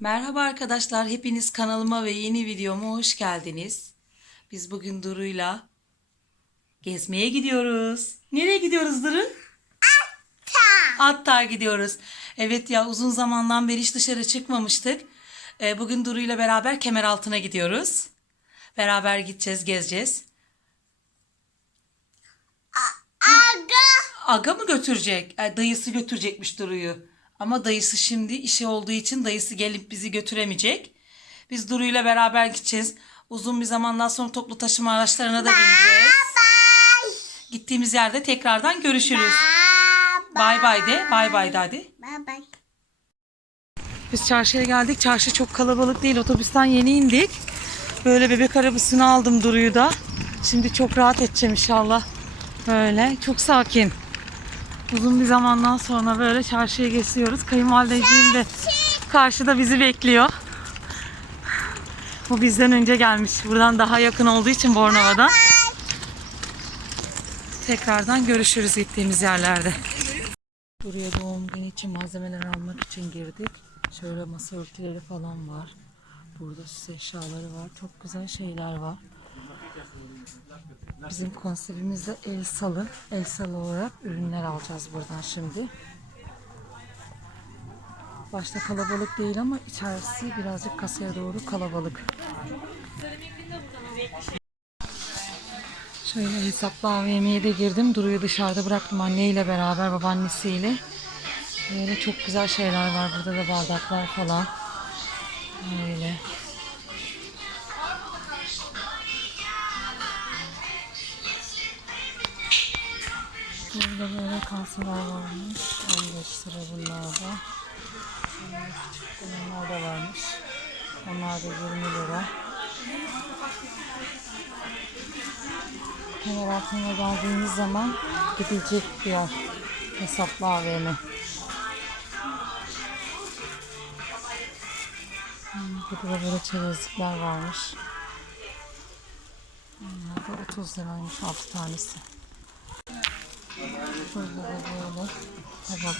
Merhaba arkadaşlar, hepiniz kanalıma ve yeni videoma hoş geldiniz. Biz bugün Duru'yla gezmeye gidiyoruz. Nereye gidiyoruz Duru? Atta. Atta gidiyoruz. Evet ya uzun zamandan beri hiç dışarı çıkmamıştık. Ee, bugün Duru'yla beraber Kemeraltı'na gidiyoruz. Beraber gideceğiz, gezeceğiz. Aga. Aga mı götürecek? E, dayısı götürecekmiş Duru'yu. Ama dayısı şimdi işi olduğu için dayısı gelip bizi götüremeyecek. Biz Duru'yla beraber gideceğiz. Uzun bir zamandan sonra toplu taşıma araçlarına da bineceğiz. Gittiğimiz yerde tekrardan görüşürüz. Bay bay de. Bay bay de hadi. Bye bye. Biz çarşıya geldik. Çarşı çok kalabalık değil. Otobüsten yeni indik. Böyle bebek arabasını aldım Duru'yu da. Şimdi çok rahat edeceğim inşallah. Böyle çok sakin. Uzun bir zamandan sonra böyle çarşıya geçiyoruz. Kayınvalideciğim de karşıda bizi bekliyor. O bizden önce gelmiş. Buradan daha yakın olduğu için Bornova'dan. Tekrardan görüşürüz gittiğimiz yerlerde. Buraya doğum günü için malzemeler almak için girdik. Şöyle masa örtüleri falan var. Burada süs eşyaları var. Çok güzel şeyler var. Bizim konseptimiz de el salı. El salı olarak ürünler alacağız buradan şimdi. Başta kalabalık değil ama içerisi birazcık kasaya doğru kalabalık. Şöyle hesaplı AVM'ye de girdim. Duru'yu dışarıda bıraktım anneyle beraber babaannesiyle. Böyle çok güzel şeyler var. Burada da bardaklar falan. Öyle. Burada böyle kasalar varmış. 15 lira bunlar da. Bunlar da varmış. Onlar da 20 lira. Kemer altına geldiğiniz zaman gidilecek bir yer. Hesaplı AVM. Burada da böyle çerezlikler varmış. Bunlar da 30 liraymış 6 tanesi. Burada da böyle tabak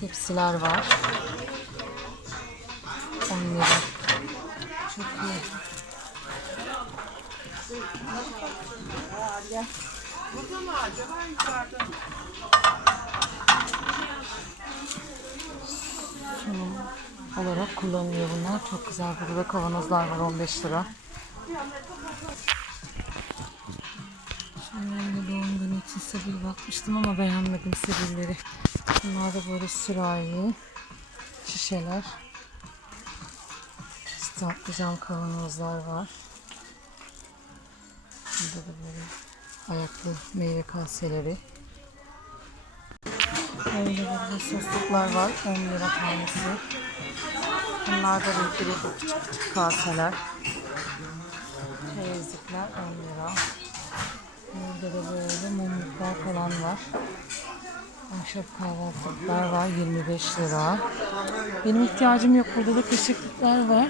tepsiler var. 10 lira. Çok iyi. sunum olarak kullanılıyor bunlar. Çok güzel. Burada kavanozlar var 15 lira. Şöyle doğum günü için sebil bakmıştım ama beğenmedim sebilleri. Bunlar da böyle sürahi, şişeler. Statlı cam kavanozlar var. Burada da böyle ayaklı meyve kaseleri. Böyle böyle sosluklar var. 10 lira tanesi. Bunlar da renkli küçük küçük kaseler. Çeyizlikler 10 lira. Burada da böyle mumluklar falan var. Ahşap kahvaltılıklar var 25 lira. Benim ihtiyacım yok. Burada da kaşıklıklar var.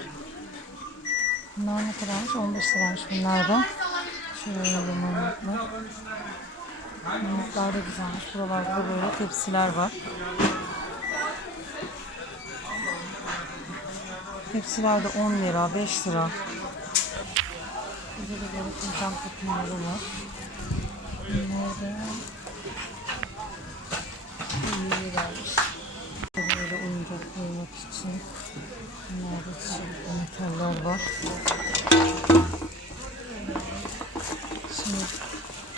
Bunlar ne kadarmış? 15 liraymış bunlar da. Şöyle mumluklar. Mumluklar da güzelmiş. Buralarda da böyle tepsiler var. Tepsiler de 10 lira, 5 lira. Burada da böyle fincan takımları var. Bunlar da 20 liraymış. Böyle oyuncak koymak için. Bunlar da çeşitli metaller var. Şimdi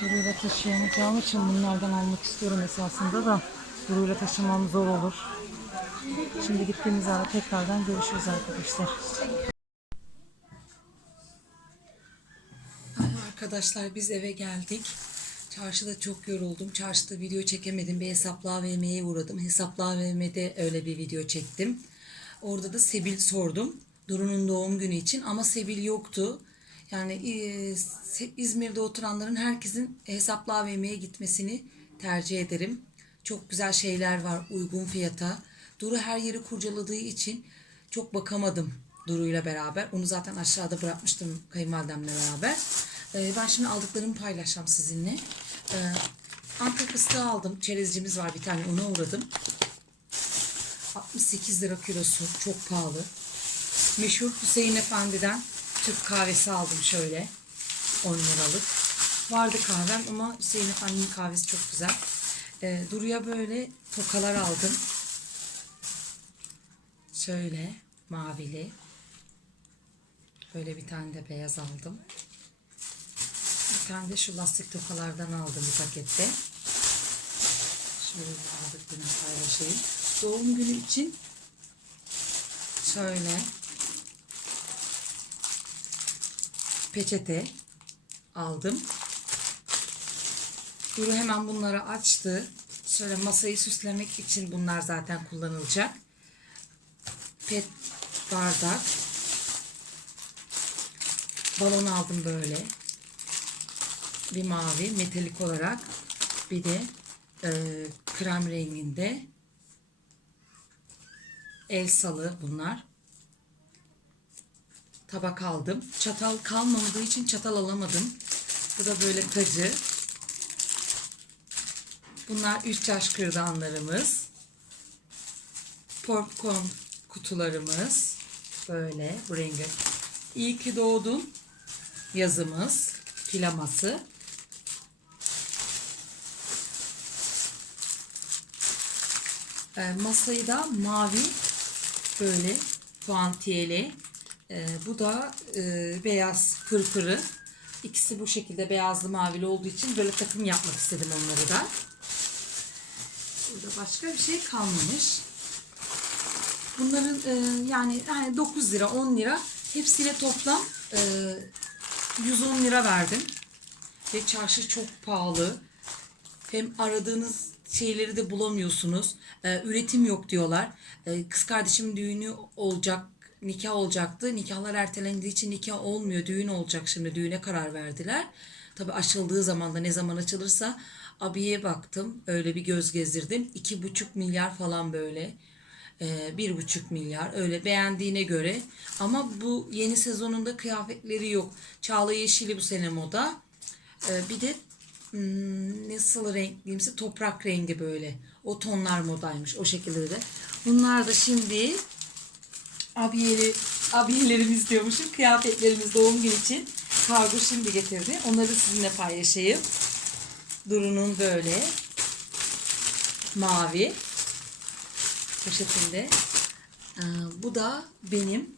Duru'yla taşıyamayacağım için bunlardan almak istiyorum esasında da Duru'yla taşımam zor olur. Şimdi gittiğimiz ara tekrardan görüşürüz arkadaşlar. Arkadaşlar biz eve geldik. Çarşıda çok yoruldum. Çarşıda video çekemedim. Bir hesaplı AVM'ye uğradım. Hesaplı AVM'de öyle bir video çektim. Orada da Sebil sordum. Duru'nun doğum günü için ama Sebil yoktu. Yani e, İzmir'de oturanların herkesin hesaplı AVM'ye gitmesini tercih ederim. Çok güzel şeyler var uygun fiyata. Duru her yeri kurcaladığı için çok bakamadım Duru'yla beraber. Onu zaten aşağıda bırakmıştım kayınvalidemle beraber. Ee, ben şimdi aldıklarımı paylaşacağım sizinle. Ee, Antep fıstığı aldım. Çerezcimiz var bir tane ona uğradım. 68 lira kilosu çok pahalı. Meşhur Hüseyin Efendi'den Türk kahvesi aldım şöyle. 10 liralık. Vardı kahvem ama Hüseyin Efendi'nin kahvesi çok güzel. Ee, Duru'ya böyle tokalar aldım. Şöyle mavili. Böyle bir tane de beyaz aldım. Bir tane de şu lastik tokalardan aldım bir pakette. Şöyle aldıklarını paylaşayım. Doğum günü için şöyle peçete aldım. Duru hemen bunları açtı. Şöyle masayı süslemek için bunlar zaten kullanılacak. Pet bardak. Balon aldım böyle. Bir mavi metalik olarak. Bir de e, krem renginde. El salı bunlar. Tabak aldım. Çatal kalmadığı için çatal alamadım. Bu da böyle tacı. Bunlar 3 yaş kürdanlarımız. Popcorn kutularımız. Böyle bu rengi. İyi ki doğdun yazımız. Pilaması. E, masayı da mavi böyle puantiyeli. E, bu da e, beyaz fırfırı. İkisi bu şekilde beyazlı mavili olduğu için böyle takım yapmak istedim onları da. Burada başka bir şey kalmamış. Bunların e, yani, yani 9 lira 10 lira hepsine toplam e, 110 lira verdim. Ve çarşı çok pahalı. Hem aradığınız şeyleri de bulamıyorsunuz. Ee, üretim yok diyorlar. Ee, kız kardeşimin düğünü olacak, nikah olacaktı. Nikahlar ertelendiği için nikah olmuyor. Düğün olacak şimdi. Düğüne karar verdiler. Tabii açıldığı zaman da ne zaman açılırsa abiye baktım. Öyle bir göz gezdirdim. İki buçuk milyar falan böyle. Ee, bir buçuk milyar öyle beğendiğine göre. Ama bu yeni sezonunda kıyafetleri yok. Çağla Yeşili bu sene moda. Bir de hmm, nasıl renk diyeyimse toprak rengi böyle. O tonlar modaymış o şekilde de. Bunlar da şimdi abiyeli, abiyelerimiz diyormuşum. Kıyafetlerimiz doğum günü için. Kargo şimdi getirdi. Onları sizinle paylaşayım. Duru'nun böyle mavi poşetinde. Ee, bu da benim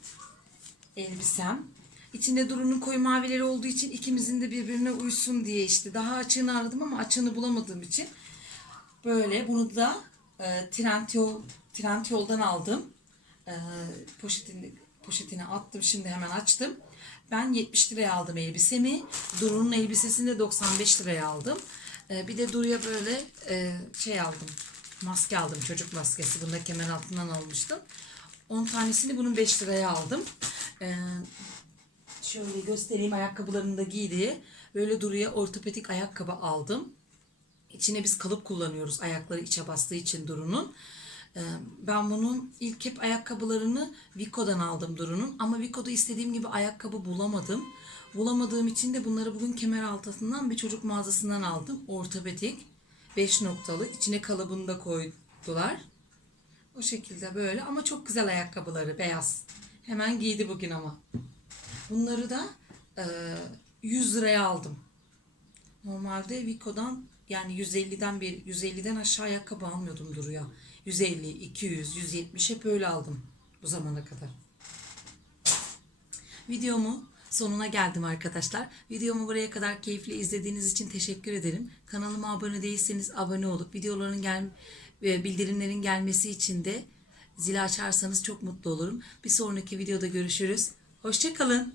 elbisem. İçinde Duru'nun koyu mavileri olduğu için ikimizin de birbirine uysun diye işte daha açığını aradım ama açığını bulamadığım için böyle bunu da e, Trendyol Trendyol'dan aldım. E, poşetini poşetine attım şimdi hemen açtım. Ben 70 liraya aldım elbisemi. Duru'nun elbisesini de 95 liraya aldım. E, bir de Duru'ya böyle e, şey aldım. Maske aldım çocuk maskesi. Bunu da kemer altından almıştım. 10 tanesini bunun 5 liraya aldım. E, Şöyle göstereyim ayakkabılarını da giydi. Böyle Duru'ya ortopedik ayakkabı aldım. İçine biz kalıp kullanıyoruz ayakları içe bastığı için Duru'nun. Ee, Ben bunun ilk hep ayakkabılarını Vico'dan aldım Duru'nun. Ama Vico'da istediğim gibi ayakkabı bulamadım. Bulamadığım için de bunları bugün kemer altından bir çocuk mağazasından aldım. Ortopedik. 5 noktalı. İçine kalıbını da koydular. O şekilde böyle ama çok güzel ayakkabıları beyaz. Hemen giydi bugün ama. Bunları da e, 100 liraya aldım. Normalde Vico'dan yani 150'den bir 150'den aşağı ayakkabı almıyordum Duru'ya. 150, 200, 170 hep öyle aldım bu zamana kadar. Videomu sonuna geldim arkadaşlar. Videomu buraya kadar keyifli izlediğiniz için teşekkür ederim. Kanalıma abone değilseniz abone olup videoların gel bildirimlerin gelmesi için de zili açarsanız çok mutlu olurum. Bir sonraki videoda görüşürüz. Hoşçakalın.